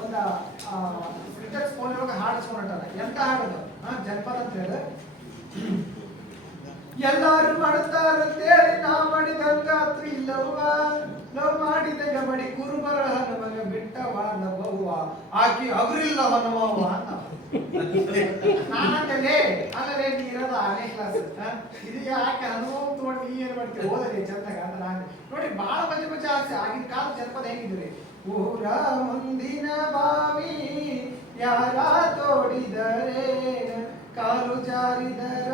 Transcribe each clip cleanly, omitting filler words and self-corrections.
ಒಂದು ಸ್ಕ್ರಿಪ್ಟರ್ಸ್ ಫೋನ್ ಹಾಡಿಸ್ಕೊಂಡ್ಟಾರ ಎಂತ ಹಾಡೋದು ಜನಪದ ಅಂತ ಹೇಳಿ ಎಲ್ಲಾರು ಮಾಡ್ತಾರಂತೇಳಿ ನಾ ಮಾಡಿದಂಗಾತ್ರಿ ಇಲ್ಲವ್ವ ಲವ್ ಮಾಡಿದಾಗ ಬಡಿ ಕುರುಬರ ನಮಗ ಬಿಟ್ಟವ ನಮ್ಮವ್ವ ಆಕಿ ಅವ್ರಿಲ್ಲವ ನಮ್ಮವ್ವ ಅಂತ ನಾನಂತಲೇ ಅಲ್ಲಲೇ ನೀ ಇರೋದು 6ನೇ ಕ್ಲಾಸ್ ಇದು ಯಾಕೆ ಅನುಭವ ತಗೊಂಡು ನೀ ಏನ್ ಮಾಡ್ತೀವಿ ಓದಲಿ ಚಂದಾಗ ಅಂತ ನಾನು ನೋಡಿ ಬಹಳ ಮಜಾ ಆಸೆ ಆಗಿನ ಕಾಲ ಜನಪದ ಹೇಗಿದ್ರಿ ಊರ ಮುಂದಿನ ಬಾವಿ ಯಾರ ತೋಡಿದರೆ ಕಾಲು ಜಾರಿದರ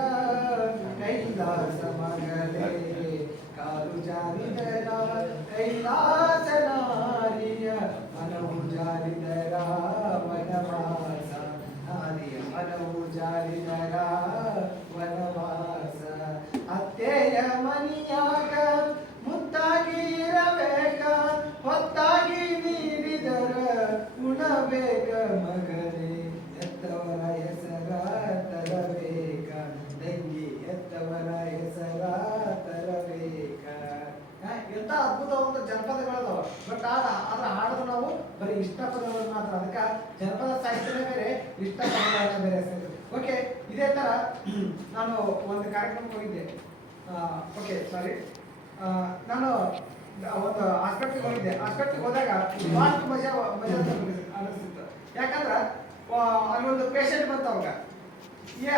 ಕೈಲಾಸ ಮಗಳೇ ಕಾಲು ಜಾರಿದರ ಕೈಲಾಸ ನಾರಿಯ ಮನವು ಜಾರಿದರ ವನವಾಸ ನಾರಿಯ ಮನವು ಜಾರಿದರ ವನವಾಸ ಅತ್ತೆಯ ಮನಿಯಾಗ ಮುತ್ತಾಗಿ ಇರಬೇಕ ಹೊತ್ತಾಗಿ ನೀಡಿದರ ಉಣಬೇಕ ಮಗನೇ ಎತ್ತವರ ಹೆಸರ ತರಬೇಕ ತಂಗಿ ಎತ್ತವರ ಹೆಸರ ತರಬೇಕ ಎಂತ ಅದ್ಭುತವಾದ ಜನಪದಗಳದಾವ ಬಟ್ ಅದ್ರ ಹಾಡೋದು ನಾವು ಬರೀ ಇಷ್ಟ ಪದಗಳು ಮಾತ್ರ ಅದಕ್ಕೆ ಜನಪದ ಸಾಹಿತ್ಯನೇ ಬೇರೆ ಇಷ್ಟ ಪದಗಳನ್ನ ಬೇರೆ ಓಕೆ ಇದೇ ತರ ನಾನು ಒಂದು ಕಾರ್ಯಕ್ರಮಕ್ಕೆ ಹೋಗಿದ್ದೆ ಓಕೆ ಸಾರಿ ನಾನು ಒಂದು ಹಾಸ್ಪಿಟ್ಲಿಗೆ ಹೋಗಿದ್ದೆ ಹಾಸ್ಪಿಟ್ಲಿಗೆ ಹೋದಾಗ ಭಾಳ ಮಜಾ ಅನಿಸ್ತಿತ್ತು ಯಾಕಂದ್ರೆ ಅಲ್ಲೊಂದು ಪೇಷಂಟ್ ಬಂತ ಅವಾಗ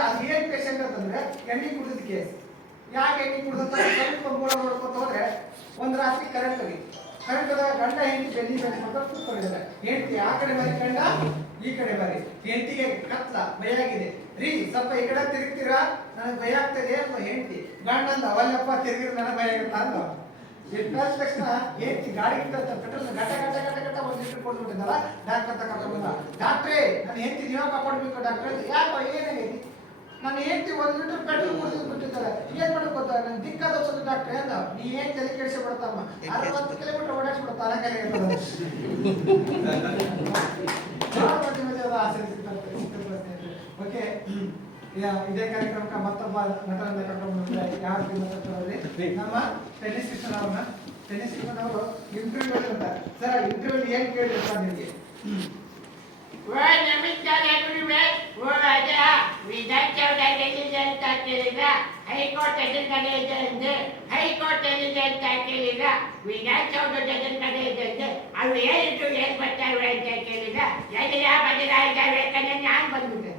ಅದು ಏನ್ ಪೇಷಂಟ್ ಅಂತಂದ್ರೆ ಎಣ್ಣೆ ಕುಡಿದ ಕೇಸ್ ಯಾಕೆ ಎಣ್ಣೆ ಕುಡಿದಂತ ಸ್ವಲ್ಪ ಮೂಲ ನೋಡ್ಕೊತ ಹೋದ್ರೆ ಒಂದ್ ರಾತ್ರಿ ಕರೆಂಟ್ ಹೋದಾಗ ಗಂಡ ಹೆಂಡತಿ ಬೆಲ್ಲಿ ಬೆಳೆಸ್ಕೊಂಡು ಕೂತ್ಕೊಂಡಿದ್ದಾರೆ ಹೆಂಡತಿ ಆ ಕಡೆ ಬಾರಿ ಗಂಡ ಈ ಕಡೆ ಬಾರಿ ಹೆಂಡತಿಗೆ ಕತ್ಲ ಭಯ ಆಗಿದೆ ರೀ ಸ್ವಲ್ಪ ಈ ಕಡೆ ತಿರುಗ್ತೀರಾ ನನಗೆ ಭಯ ಆಗ್ತದೆ ಅಂತ ಹೆಂಡತಿ ಗಂಡ ಅಂದ ಅವಲ್ಲಪ್ಪ ತಿರುಗಿದ್ರೆ ನನಗೆ ಭಯ ಆಗುತ್ತಾ ಅಂದ ಎಷ್ಟಾದ ತಕ್ಷಣ ಹೆಂಡತಿ ಗಾಡಿ ಪೆಟ್ರೋಲ್ ಗಟ್ಟ ಒಂದು ಲೀಟರ್ ಕೊಡ್ಬಿಟ್ಟಿದ್ದಲ್ಲ ಡಾಕ್ಟರ್ ಅಂತ ಕರ್ಕೊಂಡು ಬಂದ ಡಾಕ್ಟ್ರೇ ನನ್ನ ಹೆಂಡತಿ ನೀವು ಕಾಪಾಡ್ಬೇಕು ಡಾಕ್ಟ್ರೆ ಯಾಕೋ ಏನಾಗೈತಿ ನನ್ನ ಹೆಂಡತಿ 1 ಲೀಟರ್ ಪೆಟ್ರೋಲ್ ಕೊಡ್ತಿದ್ದಾರೆ ಏನ್ ಮಾಡಕ್ ಗೊತ್ತಾ ನನ್ ದಿಕ್ಕಾದ ಸ್ವಲ್ಪ ಡಾಕ್ಟ್ರೆ ಅಂದ ನೀ ಏನ್ ತಲೆ ಕೆಡಿಸಿ ಬಿಡ್ತಮ್ಮ 60 ಕಿಲೋಮೀಟರ್ ಓಡಾಡ್ಸ್ಬಿಡುತ್ತ ಅನಕಲೆ ಆಸೆ ಓಕೆ ಇದೇ ಕಾರ್ಯಕ್ರಮಕ್ಕೆ ಮತ್ತೊಬ್ಬ ನಟರನ್ನ ಕರ್ಕೊಂಡು ಯಾರು ನಮ್ಮ ಟೆನ್ನಿಸ್ ಕೃಷ್ಣನ್ ಅವ್ರನ್ನ ಟೆನ್ನಿಸ್ ಕೃಷ್ಣನ್ ಅವರು ಇಂಟರ್ವ್ಯೂ ಅಂತ ಸರ್ ಇಂಟರ್ವ್ಯೂ ಏನ್ ಕೇಳಿರ್ತಾರೆ ನಿಮಗೆ ನಮಸ್ಕಾರ ವಿಧಾನಸೌಧದಲ್ಲಿ ಅಂತ ಕೇಳಿದ್ರ ಹೈಕೋರ್ಟ್ ಎದುರು ಕಡೆ ಇದೆ ಅಂದ್ರೆ ಹೈಕೋರ್ಟ್ ಎಲ್ಲಿದೆ ಅಂತ ಕೇಳಿದ್ರ ವಿಧಾನಸೌಧದ ಎದುರು ಕಡೆ ಇದೆ ಅಂದ್ರೆ ಅವು ಹೇಳಿದ್ರು ಏನ್ ಬರ್ತಾವೆ ಅಂತ ಕೇಳಿದ್ರ ಎಲ್ಲ ಬದಲಾಯಿಸಬೇಕಂದ್ರೆ ನಾನು ಬಂದ್ಬಿಟ್ಟೆ